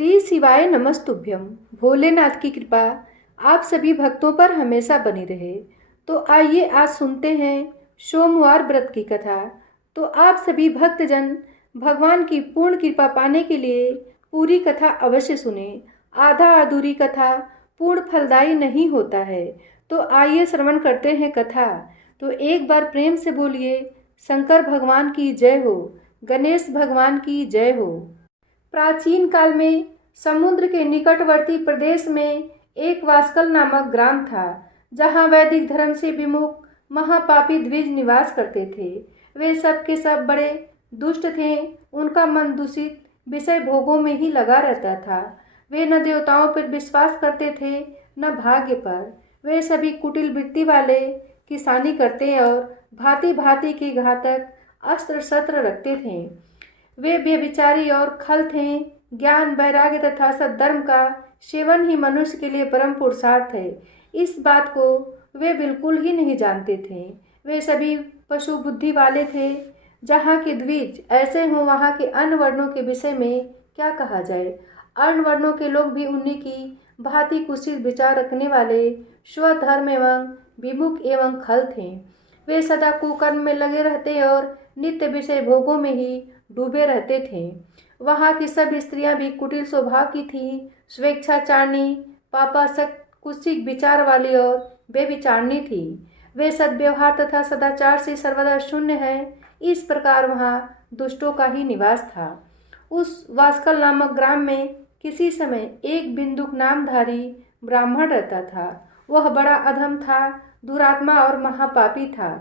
श्री शिवाय नमस्तुभ्यम। भोलेनाथ की कृपा आप सभी भक्तों पर हमेशा बनी रहे। तो आइए आज सुनते हैं सोमवार व्रत की कथा। तो आप सभी भक्तजन भगवान की पूर्ण कृपा पाने के लिए पूरी कथा अवश्य सुने। आधा अधूरी कथा पूर्ण फलदायी नहीं होता है। तो आइए श्रवण करते हैं कथा। तो एक बार प्रेम से बोलिए, शंकर भगवान की जय हो, गणेश भगवान की जय हो। प्राचीन काल में समुद्र के निकटवर्ती प्रदेश में एक वास्कल नामक ग्राम था, जहाँ वैदिक धर्म से विमुख महापापी द्विज निवास करते थे। वे सब के सब बड़े दुष्ट थे। उनका मन दूषित विषय भोगों में ही लगा रहता था। वे न देवताओं पर विश्वास करते थे न भाग्य पर। वे सभी कुटिल वृत्ति वाले, किसानी करते और भांति भांति के घातक अस्त्र शस्त्र रखते थे। वे व्यभिचारी और खल थे। ज्ञान, वैराग्य तथा सद्धर्म का सेवन ही मनुष्य के लिए परम पुरुषार्थ है, इस बात को वे बिल्कुल ही नहीं जानते थे। वे सभी पशु बुद्धि वाले थे। जहाँ के द्विज ऐसे हों, वहाँ के अन्य वर्णों के विषय में क्या कहा जाए। अन्य वर्णों के लोग भी उन्हीं की भांति कुत्सित विचार रखने वाले, स्वधर्म एवं विमुख एवं खल थे। वे सदा कुकर्म में लगे रहते और नित्य विषय भोगों में ही डूबे रहते थे। वहाँ की सब स्त्रियां भी कुटिल स्वभाव की थीं, स्वेच्छाचारिणी, पापासक्त, कुत्सित विचार वाली और बेविचारणी थी। वे सद्व्यवहार तथा सदाचार से सर्वदा शून्य है। इस प्रकार वहाँ दुष्टों का ही निवास था। उस वास्कल नामक ग्राम में किसी समय एक बिंदुक नामधारी ब्राह्मण रहता था। वह बड़ा अधम था, दुरात्मा और महापापी था।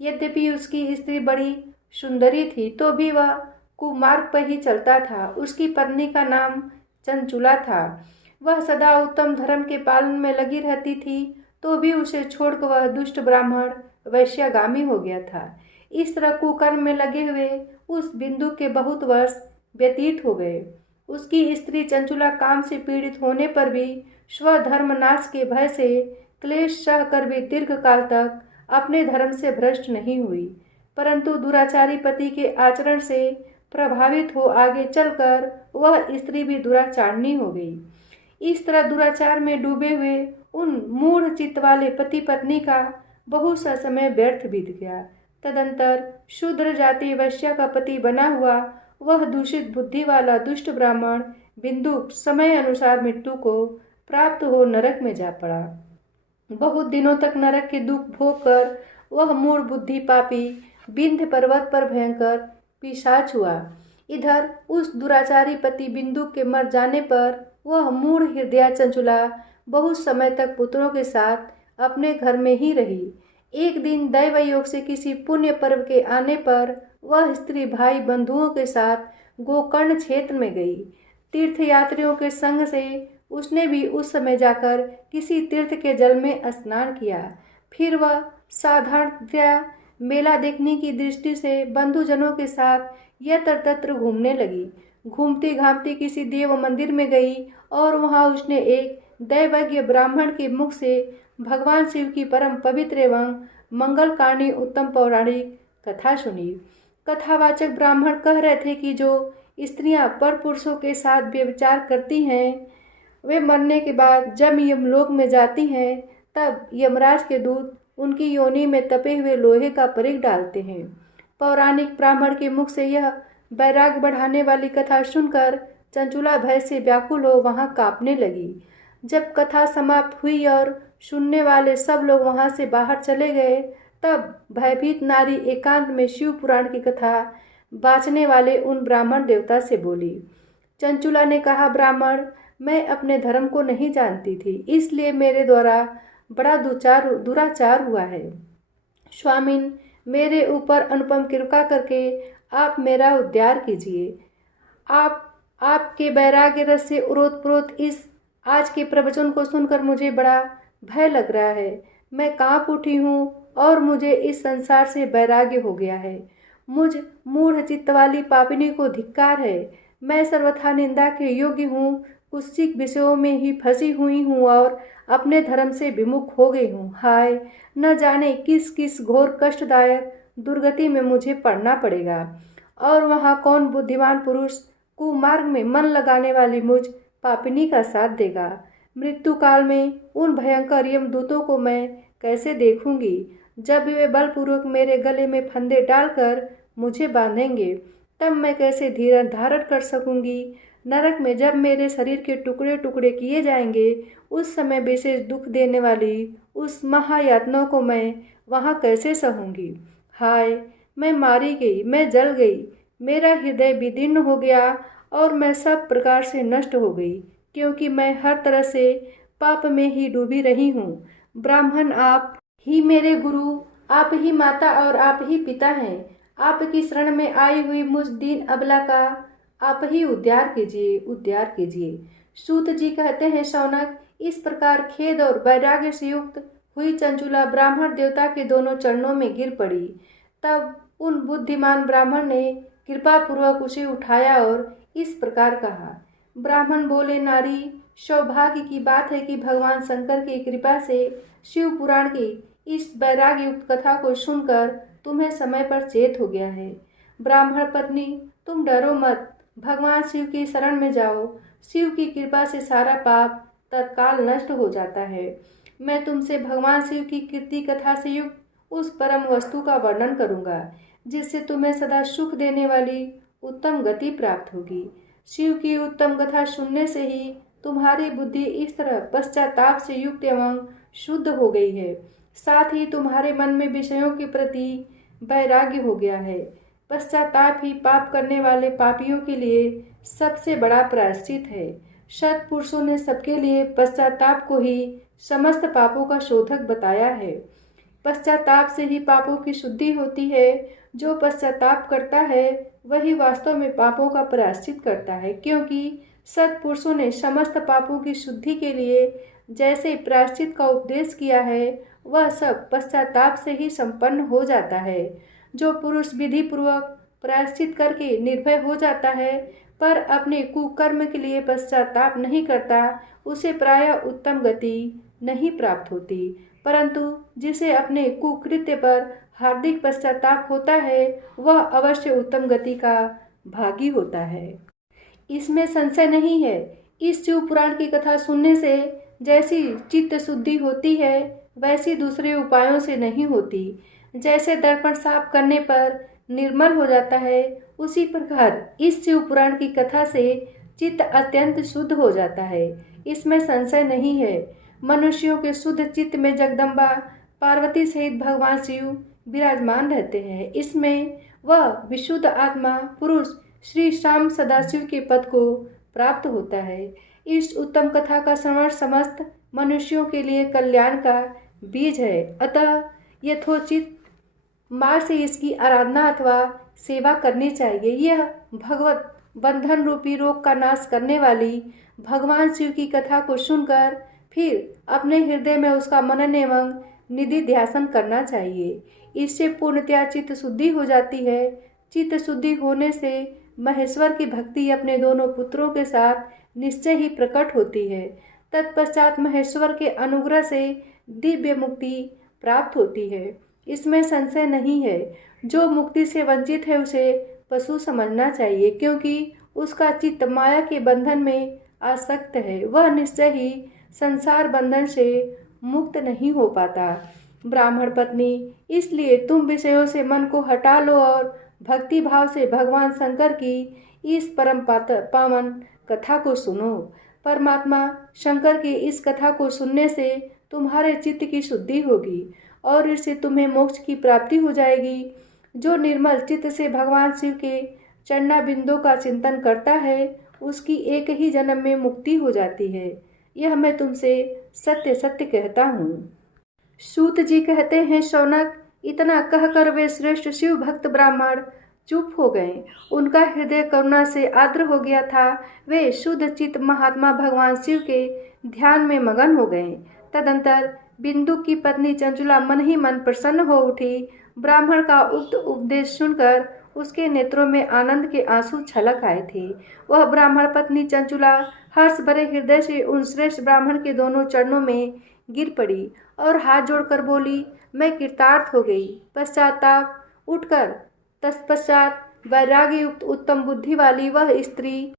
यद्यपि उसकी स्त्री बड़ी सुंदरी थी, तो भी वह कुमार्ग पर ही चलता था। उसकी पत्नी का नाम चंचुला था। वह सदा उत्तम धर्म के पालन में लगी रहती थी, तो भी उसे छोड़कर वह दुष्ट ब्राह्मण वैश्यागामी हो गया था। इस तरह कुकर्म में लगे हुए उस बिंदु के बहुत वर्ष व्यतीत हो गए। उसकी स्त्री चंचुला काम से पीड़ित होने पर भी स्वधर्म नाश के भय से क्लेश सह कर भी दीर्घ काल तक अपने धर्म से भ्रष्ट नहीं हुई, परंतु दुराचारी पति के आचरण से प्रभावित हो आगे चलकर वह स्त्री भी दुराचारणी हो गई। इस तरह दुराचार में डूबे हुए उन मूढ़ चित्त वाले पति पत्नी का बहुत सा समय व्यर्थ बीत गया। तदंतर शूद्र जाति वैश्या का पति बना हुआ वह दूषित बुद्धि वाला दुष्ट ब्राह्मण बिंदुक समय अनुसार मृत्यु को प्राप्त हो नरक में जा पड़ा। बहुत दिनों तक नरक के दुख भोग कर वह मूढ़ बुद्धि पापी विंध्य पर्वत पर भयंकर पिशाच हुआ। इधर उस दुराचारी पति बिंदु के मर जाने पर वह मूढ़ हृदया चंचुला बहुत समय तक पुत्रों के साथ अपने घर में ही रही। एक दिन दैव योग से किसी पुण्य पर्व के आने पर वह स्त्री भाई बंधुओं के साथ गोकर्ण क्षेत्र में गई। तीर्थयात्रियों के संग से उसने भी उस समय जाकर किसी तीर्थ के जल में स्नान किया। फिर वह साधारणतया मेला देखने की दृष्टि से बंधुजनों के साथ यत्र तत्र घूमने लगी। घूमती घामती किसी देव मंदिर में गई और वहां उसने एक दैवज्ञ ब्राह्मण के मुख से भगवान शिव की परम पवित्र एवं मंगलकारिणी उत्तम पौराणिक कथा सुनी। कथावाचक ब्राह्मण कह रहे थे कि जो स्त्रियां पर पुरुषों के साथ व्यभिचार करती हैं, वे मरने के बाद जब यमलोक में जाती हैं, तब यमराज के दूत उनकी योनि में तपे हुए लोहे का परिग डालते हैं। पौराणिक ब्राह्मण के मुख से यह वैराग्य बढ़ाने वाली कथा सुनकर चंचुला भय से व्याकुल हो वहां कांपने लगी। जब कथा समाप्त हुई और सुनने वाले सब लोग वहां से बाहर चले गए, तब भयभीत नारी एकांत में शिव पुराण की कथा बाँचने वाले उन ब्राह्मण देवता से बोली। चंचुला ने कहा, ब्राह्मण, मैं अपने धर्म को नहीं जानती थी, इसलिए मेरे द्वारा बड़ा दुराचार हुआ है। स्वामिन, मेरे ऊपर अनुपम कृपा करके आप मेरा उद्धार कीजिए। आपके वैराग्य रस से ओतप्रोत इस आज के प्रवचन को सुनकर मुझे बड़ा भय लग रहा है। मैं कांप उठी हूँ और मुझे इस संसार से वैराग्य हो गया है। मुझ मूढ़ चित्त वाली पापिनी को धिक्कार है। मैं सर्वथा निंदा के योग्य हूँ, कुत्सित विषयों में ही फंसी हुई हूँ और अपने धर्म से विमुख हो गई हूँ। हाय, न जाने किस किस घोर कष्टदायक दुर्गति में मुझे पड़ना पड़ेगा, और वहाँ कौन बुद्धिमान पुरुष कुमार्ग में मन लगाने वाली मुझ पापिनी का साथ देगा। मृत्यु काल में उन भयंकर यमदूतों को मैं कैसे देखूंगी, जब वे बलपूर्वक मेरे गले में फंदे डालकर मुझे बांधेंगे, तब मैं कैसे धीरज धारण कर सकूंगी। नरक में जब मेरे शरीर के टुकड़े टुकड़े किए जाएंगे, उस समय विशेष दुख देने वाली उस महायातना को मैं वहाँ कैसे सहूंगी। हाय, मैं मारी गई, मैं जल गई, मेरा हृदय विदीर्ण हो गया और मैं सब प्रकार से नष्ट हो गई, क्योंकि मैं हर तरह से पाप में ही डूबी रही हूँ। ब्राह्मण, आप ही मेरे गुरु, आप ही माता और आप ही पिता हैं। आपकी शरण में आई हुई मुझ दीन अबला का आप ही उद्धार कीजिए, उद्धार कीजिए। सूत जी कहते हैं, शौनक, इस प्रकार खेद और वैराग्य से युक्त हुई चंचुला ब्राह्मण देवता के दोनों चरणों में गिर पड़ी। तब उन बुद्धिमान ब्राह्मण ने कृपा पूर्वक उसे उठाया और इस प्रकार कहा। ब्राह्मण बोले, नारी, सौभाग्य की बात है कि भगवान शंकर की कृपा से शिव पुराण की इस वैराग्य युक्त कथा को सुनकर तुम्हें समय पर चेत हो गया है। ब्राह्मण पत्नी, तुम डरो मत, भगवान शिव की शरण में जाओ। शिव की कृपा से सारा पाप तत्काल नष्ट हो जाता है। मैं तुमसे भगवान शिव की कीर्ति कथा से युक्त उस परम वस्तु का वर्णन करूंगा, जिससे तुम्हें सदा सुख देने वाली उत्तम गति प्राप्त होगी। शिव की उत्तम कथा सुनने से ही तुम्हारी बुद्धि इस तरह पश्चाताप से युक्त एवं शुद्ध हो गई है, साथ ही तुम्हारे मन में विषयों के प्रति वैराग्य हो गया है। पश्चाताप ही पाप करने वाले पापियों के लिए सबसे बड़ा प्रायश्चित है। सत्पुरुषों ने सबके लिए पश्चाताप को ही समस्त पापों का शोधक बताया है। पश्चाताप से ही पापों की शुद्धि होती है। जो पश्चाताप करता है वही वास्तव में पापों का प्रायश्चित करता है, क्योंकि सत्पुरुषों ने समस्त पापों की शुद्धि के लिए जैसे प्रायश्चित का उपदेश किया है, वह सब पश्चाताप से ही संपन्न हो जाता है। जो पुरुष विधि पूर्वक प्रायश्चित करके निर्भय हो जाता है, पर अपने कुकर्म के लिए पश्चाताप नहीं करता, उसे प्रायः उत्तम गति नहीं प्राप्त होती, परंतु जिसे अपने कुकृत्य पर हार्दिक पश्चाताप होता है, वह अवश्य उत्तम गति का भागी होता है। इसमें संशय नहीं है। इस शिव पुराण की कथा सुनने से जैसी चित्त शुद्धि होती है, वैसी दूसरे उपायों से नहीं होती। जैसे दर्पण साफ करने पर निर्मल हो जाता है, उसी प्रकार इस शिव पुराण की कथा से चित्त अत्यंत शुद्ध हो जाता है। इसमें संशय नहीं है। मनुष्यों के शुद्ध चित्त में जगदम्बा पार्वती सहित भगवान शिव विराजमान रहते हैं। इसमें वह विशुद्ध आत्मा पुरुष श्री श्याम सदाशिव के पद को प्राप्त होता है। इस उत्तम कथा का श्रवण समस्त मनुष्यों के लिए कल्याण का बीज है। अतः यथोचित मार्ग से इसकी आराधना अथवा सेवा करनी चाहिए। यह भगवत बंधन रूपी रोग का नाश करने वाली भगवान शिव की कथा को सुनकर फिर अपने हृदय में उसका मनन एवं निधि ध्यान करना चाहिए। इससे पूर्णतया चित्त शुद्धि हो जाती है। चित्त शुद्धि होने से महेश्वर की भक्ति अपने दोनों पुत्रों के साथ निश्चय ही प्रकट होती है। तत्पश्चात महेश्वर के अनुग्रह से दिव्य मुक्ति प्राप्त होती है। इसमें संशय नहीं है। जो मुक्ति से वंचित है उसे पशु समझना चाहिए, क्योंकि उसका चित्त माया के बंधन में आसक्त है। वह निश्चय ही संसार बंधन से मुक्त नहीं हो पाता। ब्राह्मण पत्नी, इसलिए तुम विषयों से मन को हटा लो और भक्ति भाव से भगवान शंकर की इस परम पावन कथा को सुनो। परमात्मा शंकर की इस कथा को सुनने से तुम्हारे चित्त की शुद्धि होगी और इससे तुम्हें मोक्ष की प्राप्ति हो जाएगी। जो निर्मल चित्त से भगवान शिव के चरणा बिंदु का चिंतन करता है, उसकी एक ही जन्म में मुक्ति हो जाती है। यह मैं तुमसे सत्य सत्य कहता हूँ। सूत जी कहते हैं, शौनक, इतना कहकर वे श्रेष्ठ शिव भक्त ब्राह्मण चुप हो गए। उनका हृदय करुणा से आर्द्र हो गया था। वे शुद्ध चित्त महात्मा भगवान शिव के ध्यान में मगन हो गए। तदंतर बिंदु की पत्नी चंचुला मन ही मन प्रसन्न हो उठी। ब्राह्मण का उक्त उपदेश सुनकर उसके नेत्रों में आनंद के आंसू छलक आए थे। वह ब्राह्मण पत्नी चंचुला हर्ष भरे हृदय से उन श्रेष्ठ ब्राह्मण के दोनों चरणों में गिर पड़ी और हाथ जोड़कर बोली, मैं कृतार्थ हो गई। पश्चाताप उठकर तत्पश्चात वैराग्य युक्त उत्तम बुद्धि वाली वह स्त्री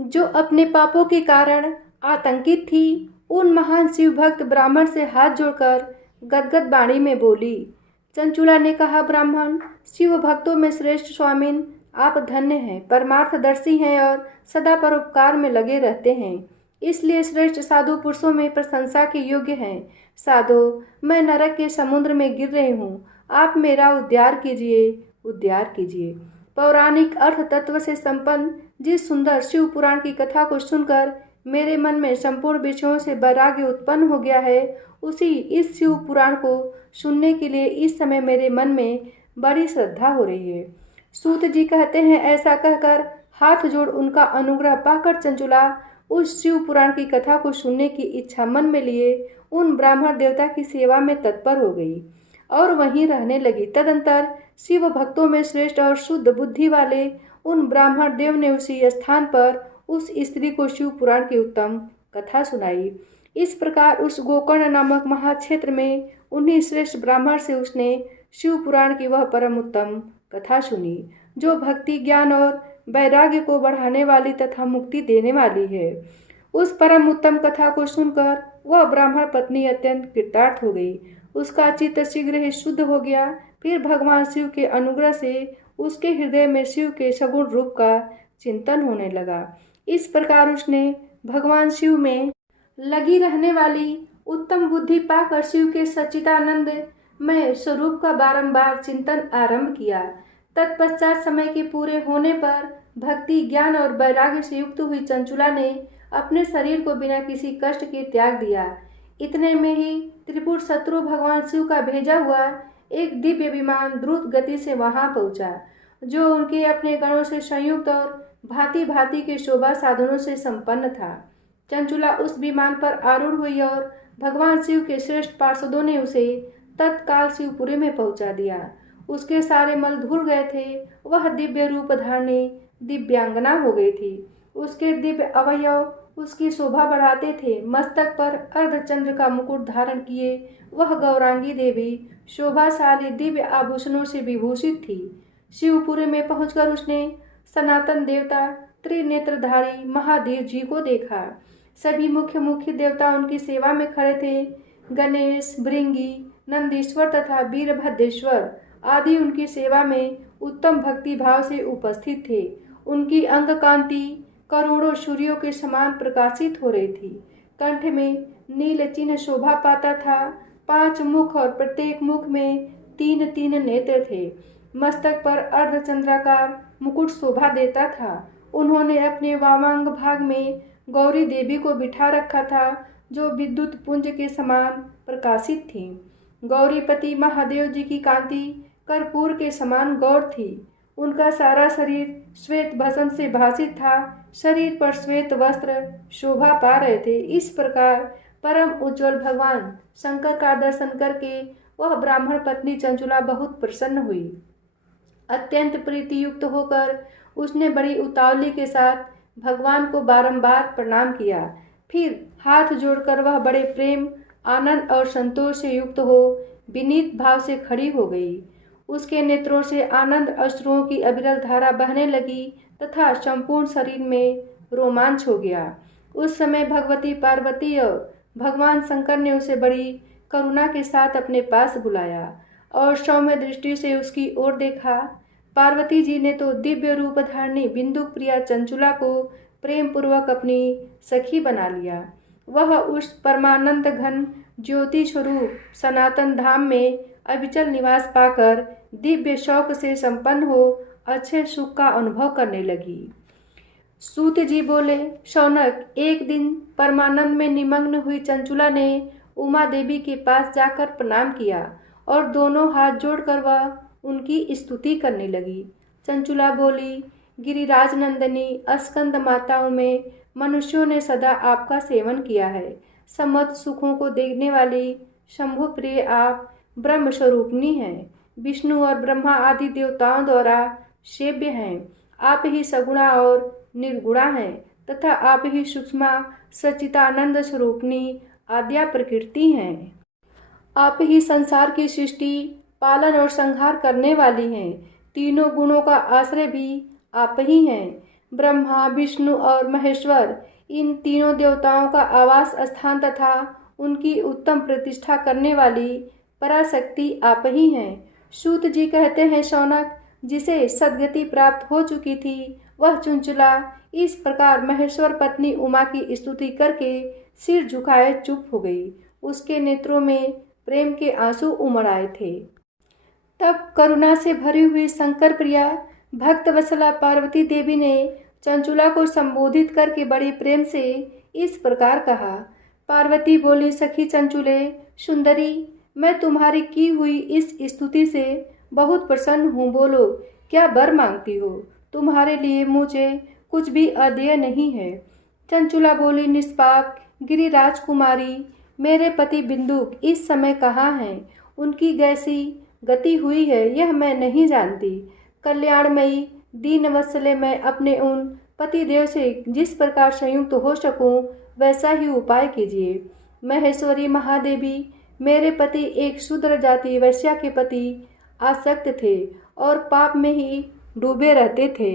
जो अपने पापों के कारण आतंकित थी, उन महान शिव भक्त ब्राह्मण से हाथ जोड़कर गदगद वाणी में बोली। चंचुला ने कहा, ब्राह्मण, शिव भक्तों में श्रेष्ठ स्वामिन, आप धन्य हैं, परमार्थदर्शी हैं और सदा परोपकार में लगे रहते हैं, इसलिए श्रेष्ठ साधु पुरुषों में प्रशंसा के योग्य हैं। साधो, मैं नरक के समुद्र में गिर रही हूँ, आप मेरा उद्धार कीजिए, उद्धार कीजिए। पौराणिक अर्थ तत्व से संपन्न जिस सुंदर शिव पुराण की कथा को सुनकर मेरे मन में संपूर्ण विषयों से वैराग्य उत्पन्न हो गया है, उसी इस शिव पुराण को सुनने के लिए इस समय मेरे मन में बड़ी श्रद्धा हो रही है। सूत जी कहते हैं, ऐसा कहकर हाथ जोड़ उनका अनुग्रह पाकर चंचुला उस शिव पुराण की कथा को सुनने की इच्छा मन में लिए उन ब्राह्मण देवता की सेवा में तत्पर हो गई और वहीं रहने लगी। तदंतर शिव भक्तों में श्रेष्ठ और शुद्ध बुद्धि वाले उन ब्राह्मण देव ने उसी स्थान पर उस स्त्री को शिव पुराण की उत्तम कथा सुनाई। इस प्रकार उस गोकर्ण नामक महाक्षेत्र में उन्हीं श्रेष्ठ ब्राह्मण से उसने शिव पुराण की वह परम उत्तम कथा सुनी, जो भक्ति, ज्ञान और वैराग्य को बढ़ाने वाली तथा मुक्ति देने वाली है। उस परम उत्तम कथा को सुनकर वह ब्राह्मण पत्नी अत्यंत कृतार्थ हो गई। उसका चित्त शीघ्र ही शुद्ध हो गया। फिर भगवान शिव के अनुग्रह से उसके हृदय में शिव के सगुण रूप का चिंतन होने लगा। इस प्रकार उसने भगवान शिव में लगी रहने वाली उत्तम बुद्धि पाकर शिव के सच्चिदानंद में स्वरूप का बारंबार चिंतन आरंभ किया। तत्पश्चात समय के पूरे होने पर भक्ति, ज्ञान और वैराग्य से युक्त हुई चंचुला ने अपने शरीर को बिना किसी कष्ट के त्याग दिया। इतने में ही त्रिपुर शत्रु भगवान शिव का भेजा हुआ एक दिव्य विमान द्रुत गति से वहां पहुंचा, जो उनके अपने गणों से संयुक्त और भांति भांति के शोभा साधनों से संपन्न था। चंचुला उस विमान पर आरूढ़ हुई और भगवान शिव के श्रेष्ठ पार्षदों ने उसे तत्काल शिवपुरी में पहुंचा दिया। उसके सारे मल धुल गए थे। वह दिव्य रूप धारणी दिव्यांगना हो गई थी। उसके दिव्य अवयव उसकी शोभा बढ़ाते थे। मस्तक पर अर्धचंद्र का मुकुट धारण किए वह गौरांगी देवी शोभाशाली दिव्य आभूषणों से विभूषित थी। शिवपुरी में पहुंचकर उसने सनातन देवता त्रिनेत्रधारी महादेव जी को देखा। सभी मुख्य देवता उनकी सेवा में खड़े थे। गणेश, भृंगी, नंदीश्वर तथा वीरभद्रेश्वर आदि उनकी सेवा में उत्तम भक्ति भाव से उपस्थित थे। उनकी अंग कांति करोड़ों सूर्यों के समान प्रकाशित हो रही थी। कंठ में नील चिन्ह शोभा पाता था। 5 मुख और प्रत्येक मुख में 3 नेत्र थे। मस्तक पर अर्धचंद्राकार मुकुट शोभा देता था। उन्होंने अपने वामांग भाग में गौरी देवी को बिठा रखा था, जो विद्युत पुंज के समान प्रकाशित थी। गौरीपति महादेव जी की कांति कर्पूर के समान गौर थी। उनका सारा शरीर श्वेत भस्म से भासित था। शरीर पर श्वेत वस्त्र शोभा पा रहे थे। इस प्रकार परम उज्ज्वल भगवान शंकर का दर्शन करके वह ब्राह्मण पत्नी चंचुला बहुत प्रसन्न हुई। अत्यंत प्रीति युक्त होकर उसने बड़ी उतावली के साथ भगवान को बारंबार प्रणाम किया। फिर हाथ जोड़कर वह बड़े प्रेम, आनंद और संतोष से युक्त हो विनीत भाव से खड़ी हो गई। उसके नेत्रों से आनंद अश्रुओं की अविरल धारा बहने लगी तथा संपूर्ण शरीर में रोमांच हो गया। उस समय भगवती पार्वती और भगवान शंकर ने उसे बड़ी करुणा के साथ अपने पास बुलाया और सौम्य दृष्टि से उसकी ओर देखा। पार्वती जी ने तो दिव्य रूप धारणी बिंदु प्रिया चंचुला को प्रेम पूर्वक अपनी सखी बना लिया। वह उस परमानंद घन ज्योति स्वरूप सनातन धाम में अविचल निवास पाकर दिव्य शौक से संपन्न हो अच्छे सुख का अनुभव करने लगी। सूत जी बोले, शौनक, एक दिन परमानंद में निमग्न हुई चंचुला ने उमा देवी के पास जाकर प्रणाम किया और दोनों हाथ जोड़कर वह उनकी स्तुति करने लगी। चंचुला बोली, गिरिराज नंदिनी स्कंद माताओं में मनुष्यों ने सदा आपका सेवन किया है। समस्त सुखों को देखने वाली शंभु प्रिय आप ब्रह्म स्वरूपनी हैं। विष्णु और ब्रह्मा आदि देवताओं द्वारा सेव्य हैं। आप ही सगुणा और निर्गुणा हैं तथा आप ही सूक्ष्मा सच्चिदानंद स्वरूपनी आद्या प्रकृति हैं। आप ही संसार की सृष्टि, पालन और संहार करने वाली हैं। तीनों गुणों का आश्रय भी आप ही हैं। ब्रह्मा, विष्णु और महेश्वर, इन तीनों देवताओं का आवास स्थान तथा उनकी उत्तम प्रतिष्ठा करने वाली पराशक्ति आप ही हैं। सूत जी कहते हैं, शौनक, जिसे सद्गति प्राप्त हो चुकी थी वह चुंचुला इस प्रकार महेश्वर पत्नी उमा की स्तुति करके सिर झुकाए चुप हो गई। उसके नेत्रों में प्रेम के आंसू उमड़ आए थे। तब करुणा से भरी हुई शंकर प्रिया भक्त वत्सला पार्वती देवी ने चंचुला को संबोधित करके बड़े प्रेम से इस प्रकार कहा। पार्वती बोली, सखी चंचुले सुंदरी, मैं तुम्हारी की हुई इस स्तुति से बहुत प्रसन्न हूँ। बोलो, क्या वर मांगती हो? तुम्हारे लिए मुझे कुछ भी अदेय नहीं है। चंचुला बोली, निष्पाप गिरिराज कुमारी, मेरे पति बिंदुक इस समय कहाँ हैं? उनकी कैसी गति हुई है यह मैं नहीं जानती। कल्याणमयी दीनवत्सले, मैं अपने उन पतिदेव से जिस प्रकार संयुक्त हो सकूं वैसा ही उपाय कीजिए। महेश्वरी महादेवी, मेरे पति एक शूद्र जाति वैश्या के प्रति आसक्त थे और पाप में ही डूबे रहते थे।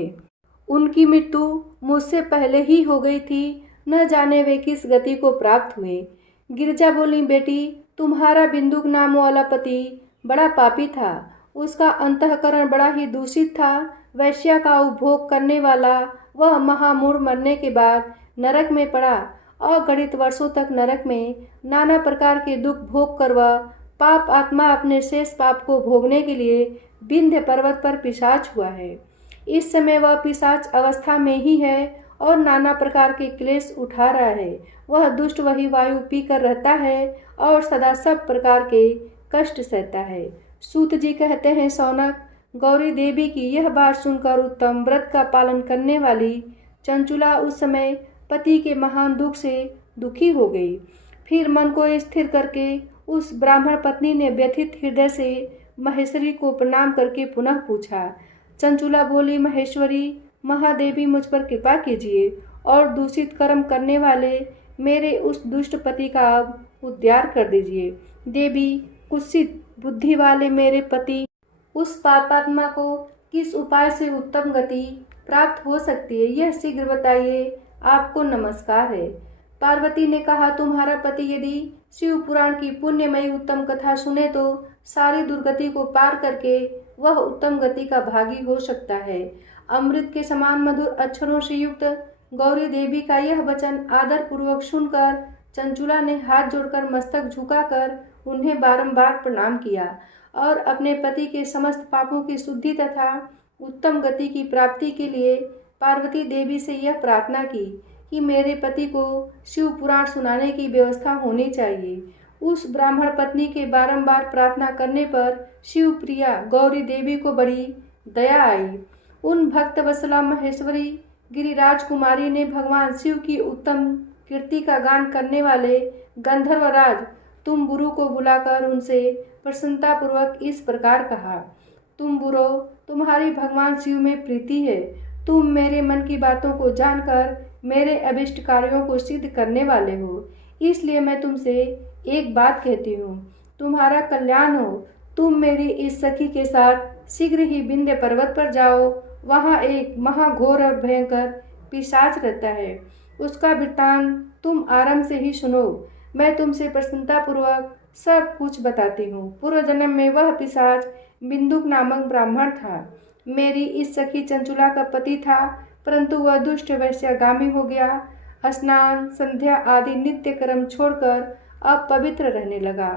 उनकी मृत्यु मुझसे पहले ही हो गई थी, न जाने वे किस गति को प्राप्त हुए। गिरजा बोली, बेटी, तुम्हारा बिंदुक नाम वाला पति बड़ा पापी था। उसका अंतःकरण बड़ा ही दूषित था। वैश्या का उपभोग करने वाला वह महामूढ़ मरने के बाद नरक में पड़ा। अगणित वर्षों तक नरक में नाना प्रकार के दुख भोग कर वह पाप आत्मा अपने शेष पाप को भोगने के लिए विंध्य पर्वत पर पिशाच हुआ है। इस समय वह पिशाच अवस्था में ही है और नाना प्रकार के क्लेश उठा रहा है। वह दुष्ट वही वायु पीकर रहता है और सदा सब प्रकार के कष्ट सहता है। सूत जी कहते हैं, सौनक, गौरी देवी की यह बात सुनकर उत्तम व्रत का पालन करने वाली चंचुला उस समय पति के महान दुख से दुखी हो गई। फिर मन को स्थिर करके उस ब्राह्मण पत्नी ने व्यथित हृदय से महेश्वरी को प्रणाम करके पुनः पूछा। चंचुला बोली, महेश्वरी महादेवी, मुझ पर कृपा कीजिए और दूषित कर्म करने वाले मेरे उस दुष्ट पति का अब उद्धार कर दीजिए। देवी, कुत्सित बुद्धि वाले मेरे पति उस पापात्मा को किस उपाय से उत्तम गति प्राप्त हो सकती है, यह शीघ्र बताइए। आपको नमस्कार है। पार्वती ने कहा, तुम्हारा पति यदि शिव पुराण की पुण्यमयी उत्तम कथा सुने तो सारी दुर्गति को पार करके वह उत्तम गति का भागी हो सकता है। अमृत के समान मधुर अक्षरों से युक्त गौरी देवी का यह वचन आदर पूर्वक सुनकर चंचुला ने हाथ जोड़कर मस्तक झुकाकर उन्हें बारंबार प्रणाम किया और अपने पति के समस्त पापों की शुद्धि तथा उत्तम गति की प्राप्ति के लिए पार्वती देवी से यह प्रार्थना की कि मेरे पति को शिव पुराण सुनाने की व्यवस्था होनी चाहिए। उस ब्राह्मण पत्नी के बारंबार प्रार्थना करने पर शिव प्रिया गौरी देवी को बड़ी दया आई। उन भक्त वत्सला महेश्वरी गिरिराज कुमारी ने भगवान शिव की उत्तम कीर्ति का गान करने वाले गंधर्वराज तुम्बुरु को बुलाकर उनसे प्रसन्नतापूर्वक इस प्रकार कहा। तुम्बुरो, तुम्हारी भगवान शिव में प्रीति है। तुम मेरे मन की बातों को जानकर मेरे अभिष्ट कार्यों को सिद्ध करने वाले हो, इसलिए मैं तुमसे एक बात कहती हूँ, तुम्हारा कल्याण हो। तुम मेरी इस सखी के साथ शीघ्र ही विंध्य पर्वत पर जाओ। वहाँ एक महाघोर और भयंकर पिशाच रहता है। उसका वृत्तांत तुम आरंभ से ही सुनो। मैं तुमसे प्रसन्नतापूर्वक सब कुछ बताती हूँ। पूर्व जन्म में वह पिशाच बिंदुक नामक ब्राह्मण था। मेरी इस सखी चंचुला का पति था, परंतु वह दुष्ट वैश्यागामी हो गया। स्नान, संध्या आदि नित्य कर्म छोड़कर अब पवित्र रहने लगा।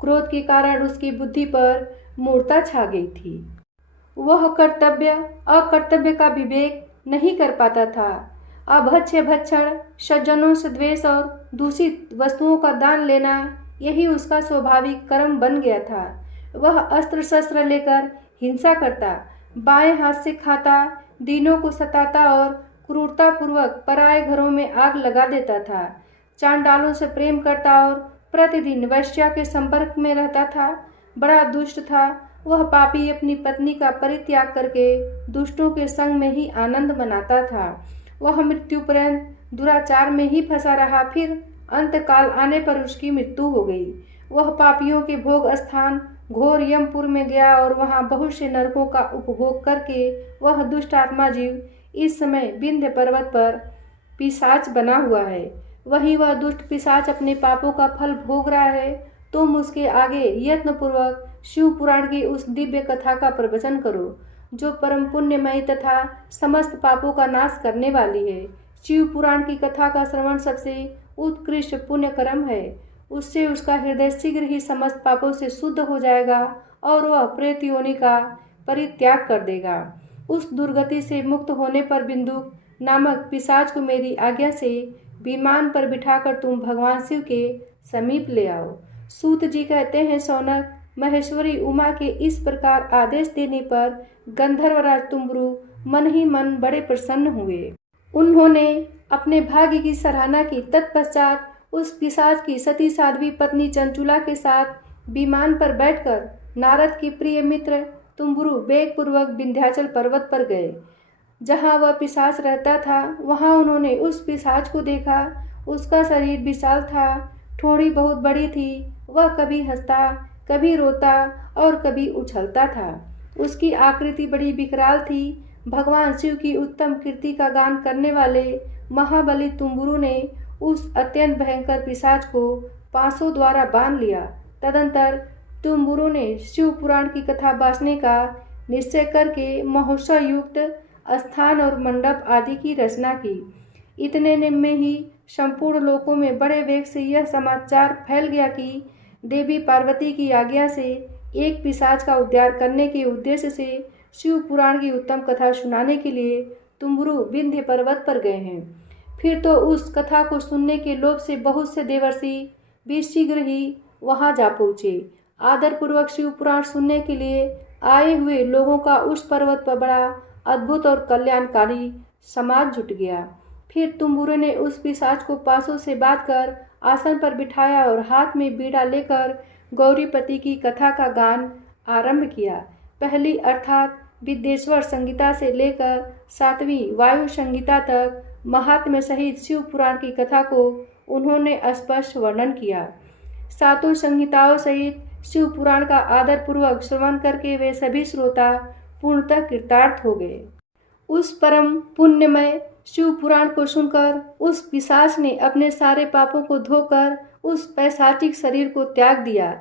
क्रोध के कारण उसकी बुद्धि पर मूर्छा छा गई थी। वह कर्तव्य अकर्तव्य का विवेक नहीं कर पाता था। अभक्ष्य भक्षण, सज्जनों से द्वेष और दूषित वस्तुओं का दान लेना यही उसका स्वाभाविक कर्म बन गया था। वह अस्त्र शस्त्र लेकर हिंसा करता, बाएं हाथ से खाता, दीनों को सताता और क्रूरतापूर्वक पराये घरों में आग लगा देता था। चांडालों से प्रेम करता और प्रतिदिन वैश्या के संपर्क में रहता था। बड़ा दुष्ट था। वह पापी अपनी पत्नी का परित्याग करके दुष्टों के संग में ही आनंद मनाता था। वह मृत्यु पर्यंत दुराचार में ही फंसा रहा। फिर अंतकाल आने पर उसकी मृत्यु हो गई। वह पापियों के भोग स्थान घोर यमपुर में गया और वहां बहुत से नरकों का उपभोग करके वह दुष्ट आत्मा जीव इस समय विंध्य पर्वत पर पिशाच बना हुआ है। वही वह दुष्ट पिशाच अपने पापों का फल भोग रहा है। तुम उसके आगे यत्नपूर्वक शिव पुराण की उस दिव्य कथा का प्रवचन करो जो परम पुण्यमयी तथा समस्त पापों का नाश करने वाली है। शिव पुराण की कथा का श्रवण सबसे उत्कृष्ट पुण्य कर्म है। उससे उसका हृदय शीघ्र ही समस्त पापों से शुद्ध हो जाएगा और वह प्रेत योनि का परित्याग कर देगा। उस दुर्गति से मुक्त होने पर बिंदुक नामक पिशाच को मेरी आज्ञा से विमान पर बिठाकर तुम भगवान शिव के समीप ले आओ। सूत जी कहते हैं, शौनक, महेश्वरी उमा के इस प्रकार आदेश देने पर गंधर्वराज तुम्बरु मन ही मन बड़े प्रसन्न हुए। उन्होंने अपने भाग्य की सराहना की। तत्पश्चात उस पिशाच की सती साध्वी पत्नी चंचुला के साथ विमान पर बैठकर नारद की प्रिय मित्र तुम्बरु वेगपूर्वक विंध्याचल पर्वत पर गए। जहाँ वह पिशाच रहता था वहाँ उन्होंने उस पिशाच को देखा। उसका शरीर विशाल था, ठोड़ी बहुत बड़ी थी। वह कभी हंसता, कभी रोता और कभी उछलता था। उसकी आकृति बड़ी विकराल थी। भगवान शिव की उत्तम कीर्ति का गान करने वाले महाबली तुम्बुरु ने उस अत्यंत भयंकर पिशाच को पांसों द्वारा बांध लिया। तदंतर तुम्बुरु ने शिव पुराण की कथा बांटने का निश्चय करके महोत्सव युक्त स्थान और मंडप आदि की रचना की। इतने में ही संपूर्ण लोकों में बड़े वेग से यह समाचार फैल गया कि देवी पार्वती की आज्ञा से एक पिशाच का उद्धार करने के उद्देश्य से शिव पुराण की उत्तम कथा सुनाने के लिए तुम्बुरु विंध्य पर्वत पर गए हैं। फिर तो उस कथा को सुनने के लोभ से बहुत से देवर्षि भी शीघ्र ही वहां जा पहुँचे। आदरपूर्वक शिव पुराण सुनने के लिए आए हुए लोगों का उस पर्वत पर बड़ा अद्भुत और कल्याणकारी समाज जुट गया। फिर तुम्बुरु ने उस पिशाच को पासों से बांधकर आसन पर बिठाया और हाथ में बीड़ा लेकर गौरीपति की कथा का गान आरंभ किया। पहली अर्थात विद्येश्वर संगीता से लेकर 7वीं वायु संगीता तक महात्म्य सहित शिव पुराण की कथा को उन्होंने स्पष्ट वर्णन किया। 7 संहिताओं सहित शिव पुराण का आदरपूर्वक श्रवण करके वे सभी श्रोता पूर्णतः कृतार्थ हो गए। उस परम पुण्यमय शिव पुराण को सुनकर उस पिशाच ने अपने सारे पापों को धोकर उस पैशाचिक शरीर को त्याग दिया।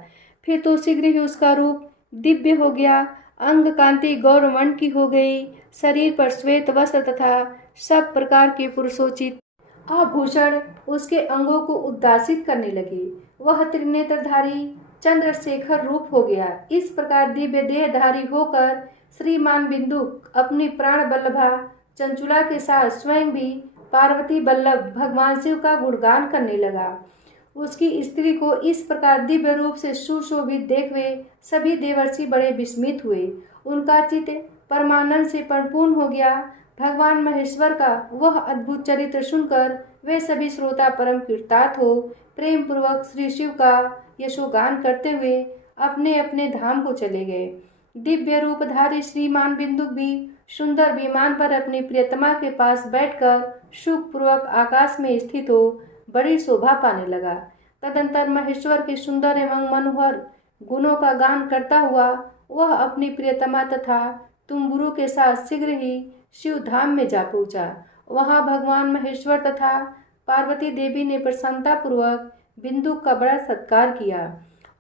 फिर तो शीघ्र ही उसका रूप दिव्य हो गया, अंग कांति गौरवर्ण की हो गई। शरीर पर श्वेत वस्त्र तथा सब प्रकार के पुरुषोचित आभूषण उसके अंगों को उद्दासित करने लगे। वह त्रिनेत्रधारी चंद्रशेखर रूप हो गया। इस प्रकार दिव्य देहधारी होकर श्रीमान बिंदुक अपनी प्राण बल्लभा चंचुला के साथ स्वयं भी पार्वती बल्लभ भगवान शिव का गुणगान करने लगा। उसकी स्त्री को इस प्रकार दिव्य रूप से सुशोभित देख वे सभी देवर्षि बड़े विस्मित हुए। उनका चित्त परमानंद से परिपूर्ण हो गया। भगवान महेश्वर का वह अद्भुत चरित्र सुनकर वे सभी श्रोता परम कृतार्थ हो प्रेम पूर्वक श्री शिव का यशोगान करते हुए अपने अपने धाम को चले गए। दिव्य रूपधारी श्रीमान बिंदुक भी सुंदर विमान पर अपनी प्रियतमा के पास बैठकर सुखपूर्वक आकाश में स्थित हो बड़ी शोभा पाने लगा। तदंतर महेश्वर के सुंदर एवं मनोहर गुणों का गान करता हुआ वह अपनी प्रियतमा तथा तुम्बुरु के साथ शीघ्र ही शिव धाम में जा पहुंचा। वहां भगवान महेश्वर तथा पार्वती देवी ने प्रसन्नता पूर्वक बिंदुक का बड़ा सत्कार किया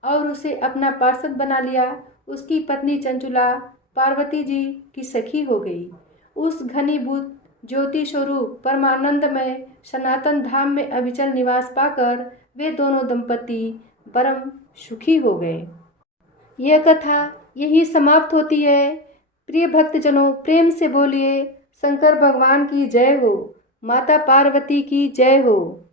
और उसे अपना पार्षद बना लिया। उसकी पत्नी चंचुला पार्वती जी की सखी हो गई। उस घनीभूत ज्योति स्वरूप परमानंदमय सनातन धाम में अविचल निवास पाकर वे दोनों दंपति परम सुखी हो गए। यह कथा यही समाप्त होती है। प्रिय भक्तजनों, प्रेम से बोलिए शंकर भगवान की जय हो, माता पार्वती की जय हो।